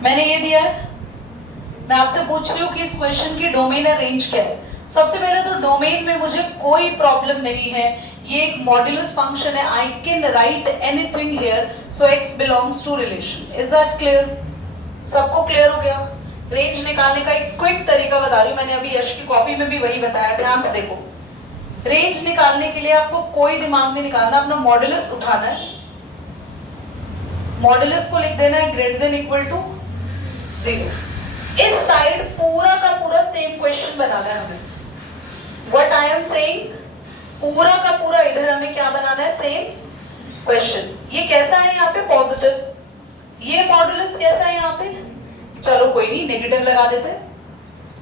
मैंने ये दिया है, मैं आपसे पूछ रही हूँ कि इस क्वेश्चन की डोमेन है रेंज क्या है। सबसे पहले तो डोमेन में मुझे कोई प्रॉब्लम नहीं है, ये एक मॉड्यूलस फंक्शन है, I can write anything here, so x belongs to relation. Is that clear? सबको क्लियर हो गया? रेंज निकालने का एक क्विक तरीका बता रही हूँ, मैंने अभी यश की कॉपी में भी वही बताया, ध्यान से देखो। रेंज निकालने के लिए आपको कोई दिमाग नहीं निकालना, अपना मॉड्यूलस उठाना है, मॉड्यूलस को लिख देना है ग्रेटर देन इक्वल टू 0। इस साइड पूरा का पूरा सेम क्वेश्चन बनाना है हमें। व्हाट आई एम सेइंग, पूरा का पूरा इधर हमें क्या बनाना है, सेम क्वेश्चन। ये कैसा है यहाँ पे, पॉजिटिव, ये मॉड्यूलस कैसा है यहाँ पे, चलो कोई नहीं नेगेटिव लगा देते हैं।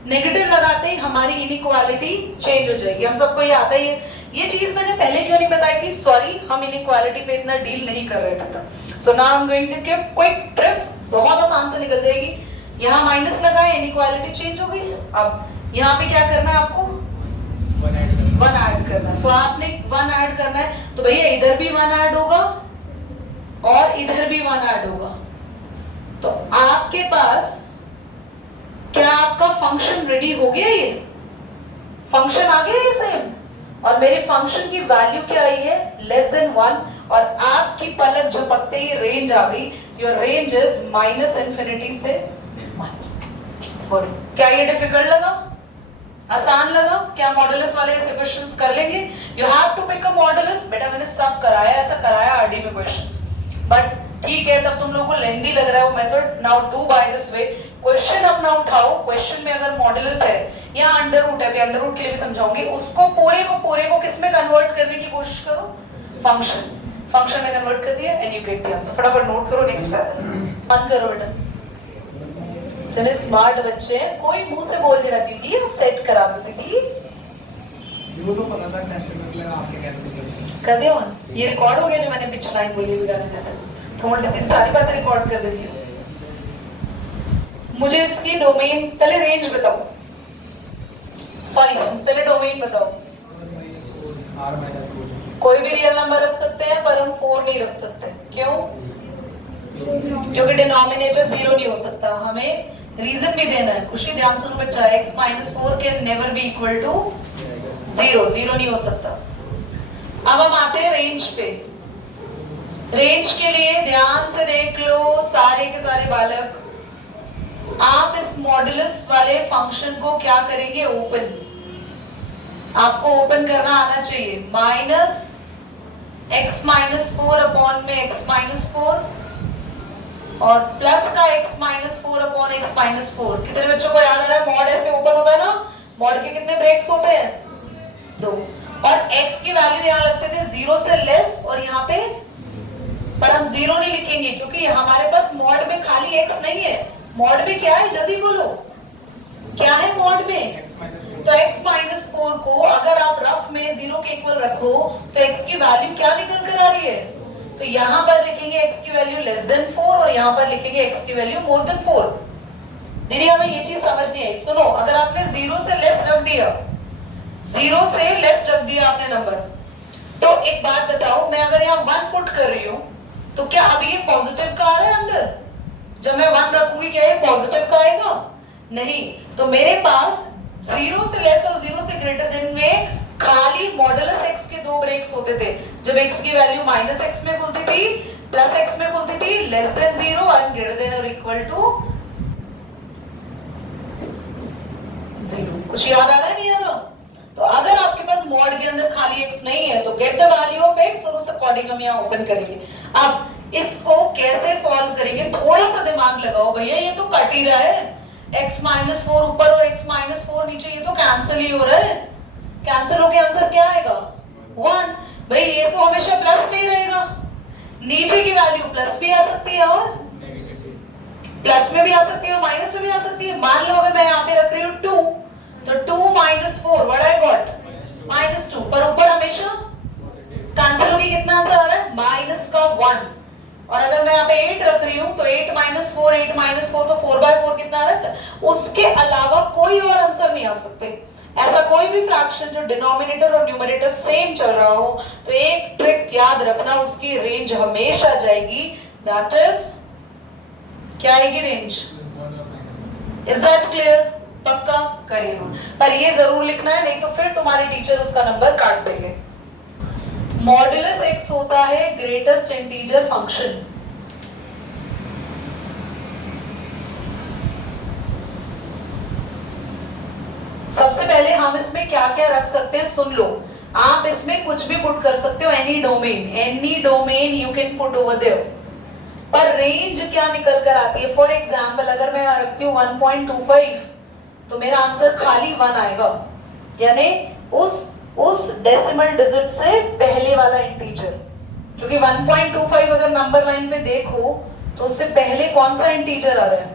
नेगेटिव लगाते ही हमारी इनइक्वालिटी चेंज हो जाएगी, हम सबको ये आता ही है। ये चीज मैंने पहले क्यों नहीं बताई थी, सॉरी, हम इनइक्वालिटी पे इतना डील नहीं कर रहे थे तब। So now I am going to give quick trick, बहुत आसान से निकल जाएगी। यहाँ माइनस लगाए, इनइक्वालिटी चेंज हो गई। अब यहाँ पे क्या करना है आपको, 1 ऐड करना है। तो आपने 1 ऐड करना है, तो भैया इधर भी 1 ऐड होगा और इधर भी 1 ऐड होगा। तो आपके पास क्या आपका फंक्शन रेडी हो गया, ये फंक्शन आ गया ये सेम, और मेरे फंक्शन की वैल्यू क्या आई है, लेस देन 1, और आपकी पलक झपकते ही रेंज आ गई। योर रेंज इज -∞ से 1। क्या ये डिफिकल्ट लगा, आसान लगा? क्या मॉड्यूलस वाले ऐसे क्वेश्चंस कर लेंगे? You have to pick a modulus. बेटा मैंने सब कराया, ऐसा कराया आरडी में क्वेश्चंस, बट ठीक है, तब तुम लोगों को लेंथी लग रहा है वो method. Now do by this way, question अपना उठाओ, क्वेश्चन में अगर मॉड्यूलस है या अंडर रूट है, मैं अंडर रूट के लिए भी समझाऊंगी, उसको पूरे को किस में कन्वर्ट करने की कोशिश करो, फंक्शन में कन्वर्ट कर दिया and you get the answer. फटाफट नोट करो, नेक्स्ट पैटर्न ऑन करो बेटा। चले स्मार्ट बच्चे हैं, कोई मुंह से बोल नहीं रहा दीदी, आप सेट करा दो दीदी। वो तो पता था टेस्ट में आपने कैंसिल कर दिया ऑन, ये रिकॉर्ड हो गया जो मैंने पिछला लाइन बोली भी गाने से, थोड़ा डिसीज सारी बातें रिकॉर्ड कर देती हूँ। मुझे इसकी डोमेन, पहले रेंज बताओ, सॉरी पहले डोमेन बताओ। कोई भी रियल नंबर रख सकते हैं, पर हम 4 नहीं रख सकते। क्यों? क्योंकि डिनोमिनेटर 0 नहीं हो सकता। हमें रीजन भी देना है, खुशी ध्यान सुनो बच्चा, x - 4 can never be equal to 0, 0 नहीं हो सकता। अब हम आते हैं रेंज पे। रेंज के लिए ध्यान से देख लो सारे के सारे बालक, आप इस मॉड्यूलस वाले फंक्शन को क्या करेंगे, ओपन। आपको ओपन करना आना चाहिए, -x - 4 अपॉन में x - 4 और प्लस का x - 4 अपॉन x - 4। कितने बच्चों को याद आ रहा है, मॉड ऐसे ओपन होता है ना, मॉड के कितने ब्रेक्स होते हैं, 2। और x की वैल्यू यहाँ रखते थे 0 से लेस, और यहाँ पे पर हम 0 नहीं लिखेंगे क्योंकि हमारे पास मॉड में खाली x नहीं है। मॉड में क्या है, जल्दी बोलो, क्या है मॉड में? तो x - 4 को अगर आप रफ में 0 के इक्वल रखो तो x की वैल्यू क्या निकल कर आ रही है, तो यहाँ पर लिखेंगे x की वैल्यू लेस देन 4 और यहाँ पर लिखेंगे x की वैल्यू मोर देन 4। दीदी हमें ये चीज समझ नहीं आई। सुनो, अगर आपने 0 से लेस रख दिया, 0 से लेस रख दिया आपने नंबर, तो एक बात बताओ, मैं अगर यहाँ 1 पुट कर रही हूँ तो क्या अभी ये पॉजिटिव का आ रहा है अंदर? जब मैं 1 रखूंगी क्या ये पॉजिटिव का आएगा? नहीं। तो मेरे पास 0 से लेस और 0 से ग्रेटर देन में खाली मॉडुलस x के 2 ब्रेक्स होते थे। जब x की वैल्यू -x में खुलती थी, +x में खुलती थी, less than 0 and greater than और इक्वल टू 0। कुछ याद आ रहा है, नहीं आ रहा? तो अगर आपके पास मॉड के अंदर खाली x नहीं है तो get the value of x और उस अकॉर्डिंग हम यहाँ ओपन करेंगे। अब इसको कैसे सॉल्व करेंगे, थोड़ा सा दिमाग लगाओ भैया, ये तो कट ही रहा है, x - 4 ऊपर और x - 4 नीचे, ये तो कैंसिल ही हो रहा है। कैंसिल होके आंसर क्या आएगा, 1। भाई ये तो हमेशा प्लस में ही रहेगा, नीचे की वैल्यू प्लस भी आ सकती है और प्लस में भी आ सकती है और माइनस में भी आ सकती है। मान लो अगर मैं यहाँ पे रख रही हूँ 2, तो 2 - 4 व्हाट आई गॉट, -2, पर ऊपर हमेशा कैंसिल होके कितना आंसर आ रहा है, -1। और अगर मैं यहाँ पे 8 रख रही हूँ तो 8 - 4 तो 4/4 कितना आ रहा है, उसके अलावा कोई और आंसर नहीं आ सकते। ऐसा कोई भी फ्रैक्शन जो डिनोमिनेटर और न्यूमरेटर सेम चल रहा हो, तो एक ट्रिक याद रखना, उसकी रेंज हमेशा जाएगी, दैट इज क्या आएगी रेंज? Is that clear? पक्का करिएगा, पर ये जरूर लिखना है, नहीं तो फिर तुम्हारे टीचर उसका नंबर काट देंगे। मॉड्यूलस एक्स होता है ग्रेटेस्ट इंटीजर फंक्शन। सबसे पहले हम इसमें क्या क्या रख सकते हैं सुन लो। आप इसमें कुछ भी पुट कर सकते हो, any domain you can put over there. पर रेंज क्या निकल कर आती है? फॉर एग्जाम्पल अगर मैं यहाँ रखती हूँ 1.25 तो मेरा आंसर खाली 1 आएगा, यानी उस डेसिमल डिजिट से पहले वाला इंटीजर। क्योंकि 1.25 अगर नंबर लाइन पे देखो तो उससे पहले कौन सा इंटीजर आ रहा है?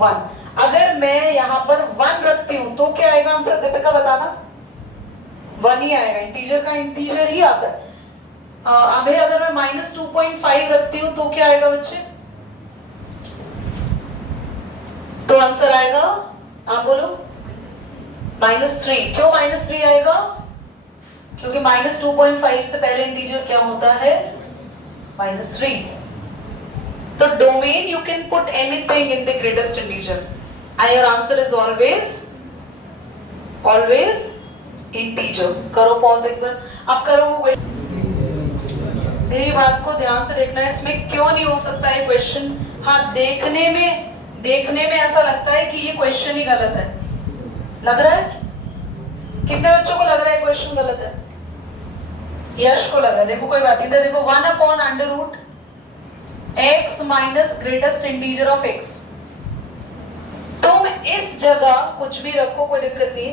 1। अगर मैं यहाँ पर 1 रखती हूँ तो क्या आएगा आंसर? दीपिका बताना। 1 ही आएगा, इंटीजर का इंटीजर ही आता है। अभी अगर मैं -2.5 रखती हूँ तो क्या आएगा बच्चे? तो आंसर आएगा, आप बोलो, -3। क्यों -3 आएगा? क्योंकि -2.5 से पहले इंटीजर क्या होता है? -3। तो domain you can put anything in the greatest integer and your answer is always integer। करो पॉज एक बार, अब करो वो क्वेश्चन। मेरी बात को ध्यान से देखना है, इसमें क्यों नहीं हो सकता है क्वेश्चन? हाँ, देखने में ऐसा लगता है कि ये क्वेश्चन ही गलत है। लग रहा है? कितने बच्चों को लग रहा है क्वेश्चन गलत है? यश को लग रहा है। देखो कोई बात नहीं, देखो 1/√x minus greatest integer of x। तुम इस जगह कुछ भी रखो, कोई दिक्कत नहीं,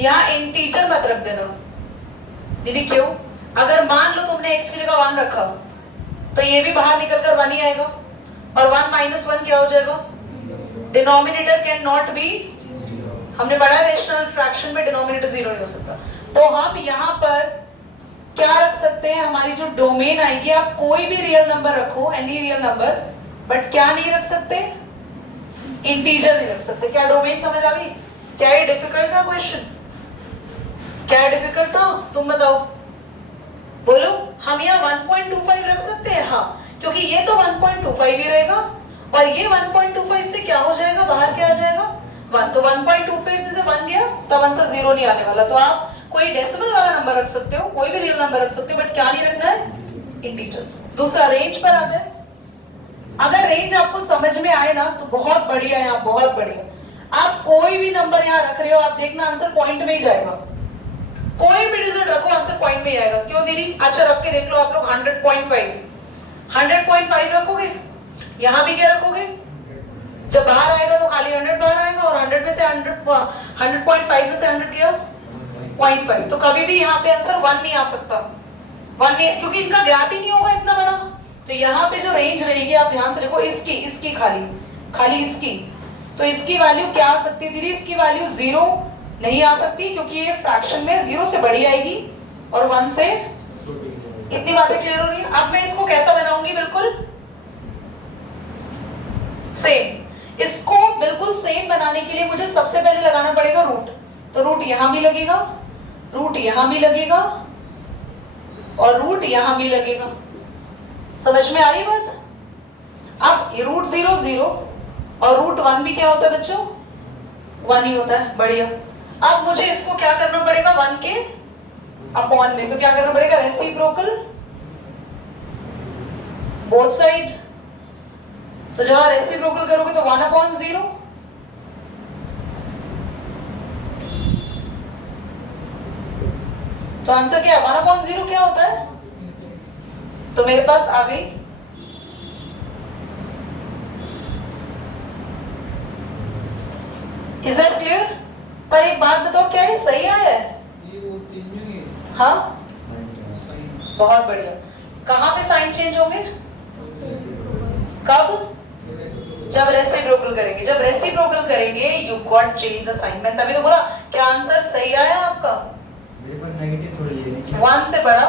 यहाँ इंटीजर मत रख देना। दीदी क्यों? अगर मान लो तुमने x की जगह 1 रखा तो ये भी बाहर निकलकर 1 ही आएगा, और 1 - 1 क्या हो जाएगा? डिनोमिनेटर कैन नॉट बी, हमने पढ़ा है रेशनल फ्रैक्शन में डिनोमिनेटर 0 नहीं हो सकता। तो हम यहाँ पर क्या रख सकते हैं? हमारी जो डोमेन आएगी, आप कोई भी रियल नंबर रखो, एनी रियल नंबर, बट क्या नहीं रख सकते? इंटीजर नहीं रख सकते। क्या डोमेन समझ आ गई? क्या ये डिफिकल्ट था क्वेश्चन? क्या डिफिकल्ट था? तुम बताओ, बोलो। हम यहाँ 1.25 रख सकते हैं, हाँ, क्योंकि ये तो 1.25 ही रहेगा, और ये 1.25 से क्या हो जाएगा? बाहर क्या आ जाएगा? 1। तो 1.25 में से 1 गया, तब आंसर 0 नहीं आने वाला। तो आप कोई डेसिमल वाला नंबर रख सकते हो, कोई भी रियल नंबर रख सकते हो, बट क्या नहीं रखना है? इंटीजर्स। दूसरा, रेंज पर आते हैं। अगर रेंज आपको समझ में आए ना तो बहुत बढ़िया है, बहुत बढ़िया। आप कोई भी नंबर यहाँ रख रहे हो, आप देखना आंसर पॉइंट में ही जाएगा। कोई भी डिजिट रखो, आंसर पॉइंट में ही आएगा। क्यों दीदी? अच्छा, रख के देख लो आप लोग। 100.5 रखोगे, यहाँ भी क्या रखोगे? जब बाहर आएगा तो खाली 100 बाहर आएगा, और 100 में से 100.5 में से 100 गया 0.5। तो कभी भी यहाँ पे आंसर 1 नहीं आ सकता। 1 नहीं, क्योंकि इनका गैप ही नहीं होगा इतना बड़ा। तो यहाँ पे जो रेंज रहेगी, आप ध्यान से देखो, इसकी खाली इसकी, तो इसकी वैल्यू क्या आ सकती है दीदी? इसकी वैल्यू 0 नहीं आ सकती, क्योंकि ये फ्रैक्शन में 0 से बड़ी आएगी और 1 से। इतनी बातें क्लियर हो रही है? अब मैं इसको कैसा बनाऊंगी? बिल्कुल सेम। इसको बिल्कुल सेम बनाने के लिए मुझे सबसे पहले लगाना पड़ेगा रूट। तो रूट यहाँ भी लगेगा, रूट यहाँ भी लगेगा, और रूट यहाँ भी लगेगा। समझ में आ रही बात? अब रूट 0 0 और रूट 1 भी क्या होता है बच्चों? 1 ही होता है। बढ़िया। अब मुझे इसको क्या करना पड़ेगा? 1 के अपॉन में। तो क्या करना पड़ेगा? Reciprocal both side. तो जहां रेसिप्रोकल करोगे तो 1/0। तो आंसर क्या है? 1/0 क्या होता है? तो मेरे पास आ गई इज इट क्लियर? पर एक बात बताओ, क्या ये सही आया है? हाँ, बहुत बढ़िया। कहाँ पे साइन चेंज होंगे? कब? जब रेसिप्रोकल करेंगे। जब रेसिप्रोकल करेंगे you got change the sign. मैंने तभी तो बोला क्या आंसर सही आया आपका? 1 से बड़ा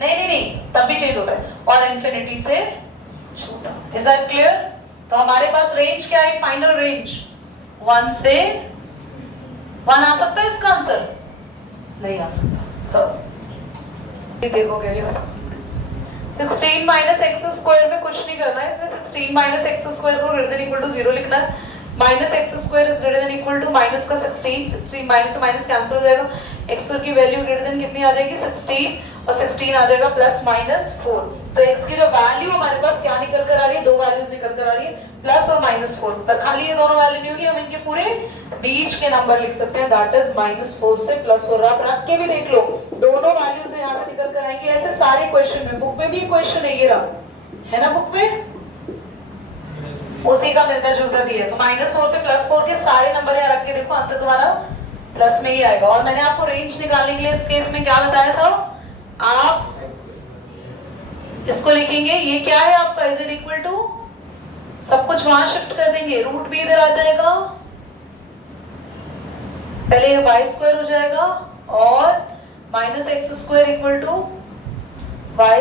नहीं, तब भी चेंज होता है, और इन्फिनिटी से छोटा। Is that clear? तो हमारे पास रेंज क्या है? फाइनल रेंज 1 से 1 आ सकता है इसका आंसर? नहीं आ सकता। तो देखो क्या 16 माइनस एक्स स्क्वायर में कुछ नहीं करना है, इसमें 16 माइनस एक्स स्क्वायर को ग्रेटर देन इक्वल टू 0 लिखना है। Minus x square is greater than equal to minus का 16 माइनस से माइनस कैंसिल हो जाएगा, एक्स स्क्वायर की वैल्यू ग्रेटर देन कितनी आ जाएगी 16 और 16 आ जाएगा प्लस माइनस 4। तो x की जो वैल्यू हमारे पास क्या निकल कर आ रही है, दो वैल्यूज निकल कर आ रही है प्लस और माइनस 4, पर खाली ये दोनों वैल्यू नहीं होगी, हम इनके पूरे बीच के नंबर लिख सकते हैं, दैट इज -4 से +4। आप रख के भी देख लो, दोनों वैल्यूज यहाँ से निकल कर आएंगे। ऐसे सारे क्वेश्चन में, बुक में भी क्वेश्चन है, ये रहा है ना बुक में, उसी का मिलता जुलता दिया है। तो -4 से +4 के सारे नंबर यहाँ रख के देखो, आंसर तुम्हारा प्लस में ही आएगा। और मैंने आपको रेंज निकालने के लिए इस केस में क्या बताया था, आप इसको लिखेंगे, ये क्या है आपका इज इट इक्वल टू, सब कुछ वहां शिफ्ट कर देंगे, रूट भी इधर आ जाएगा, पहले ये y स्क्वायर हो जाएगा और minus x square equal to y,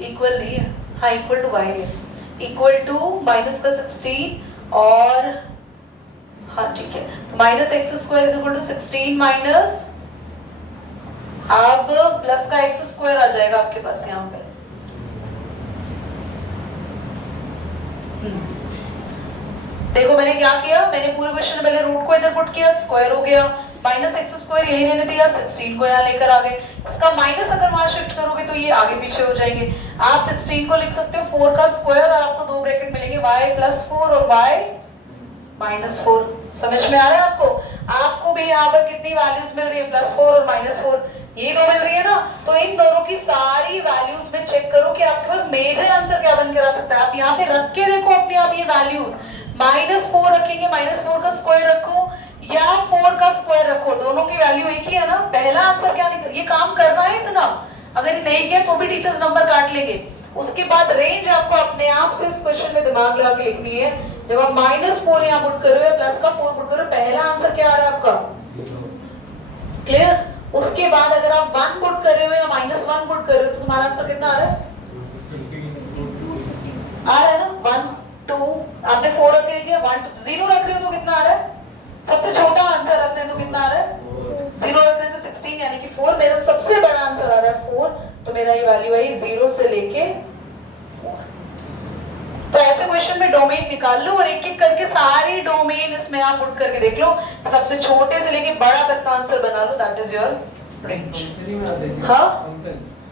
equal नहीं है, हाँ इक्वल टू y है, इक्वल टू माइनस का 16 और हाँ ठीक है, तो minus x square is equal to 16 minus, अब प्लस का एक्स स्क्वायर आ जाएगा आपके पास यहाँ पे। देखो मैंने क्या किया, मैंने पूरे क्वेश्चन में पहले रूट को इधर पुट किया, स्क्वायर हो गया, माइनस एक्स स्क्वायर यही रहने दिया, 16 को यहाँ लेकर आ गए, इसका माइनस अगर वहां शिफ्ट करोगे तो ये आगे पीछे हो जाएंगे। आप 16 को लिख सकते हो 4 का स्क्वायर और आपको दो ब्रैकेट मिलेंगे y+4 और y-4। समझ में आ रहा है आपको? आपको भी यहाँ पर कितनी वैल्यूज मिल रही है, +4 और -4, ये दो मिल रही है ना, तो इन दोनों की सारी वैल्यूज में चेक करो कि आपके पास मेजर आंसर क्या बन कर आ सकता है। आप यहाँ पे रख के देखो अपने आप ये वैल्यूज, -4 रखेंगे, -4 का स्क्वायर रखो या 4 का स्क्वायर रखो, दोनों की वैल्यू एक ही है ना, पहला आंसर क्या निकल, ये काम करना है इतना, अगर नहीं किया तो भी टीचर्स नंबर काट लेंगे। उसके बाद रेंज आपको अपने आप से इस क्वेश्चन में दिमाग लगा के लिखनी है, जब आप -4 यहाँ पुट करो या प्लस का 4 पुट करो, पहला आंसर क्या आ रहा है आपका, क्लियर। उसके बाद अगर आप 1 पुट कर रहे हो या -1 पुट कर रहे हो तो तुम्हारा आंसर कितना आ रहा है, आ रहा है ना 1 2, आपने 4 रख के दिया, 1 0 रख रहे हो तो कितना आ रहा है, सबसे छोटा आंसर रख रहे हैं तो कितना आ रहा है 0 रख रहे हैं तो 16 यानी कि 4, मेरा सबसे बड़ा आंसर आ रहा है 4, तो मेरा ये वैल्यू आई 0 से लेके 4। तो ऐसे क्वेश्चन में डोमेन निकाल लो और एक एक करके सारी डोमेन इसमें आप पुट करके देख लो, सबसे छोटे से लेके बड़ा तक का आंसर बना लो, दैट इज योर रेंज। हाँ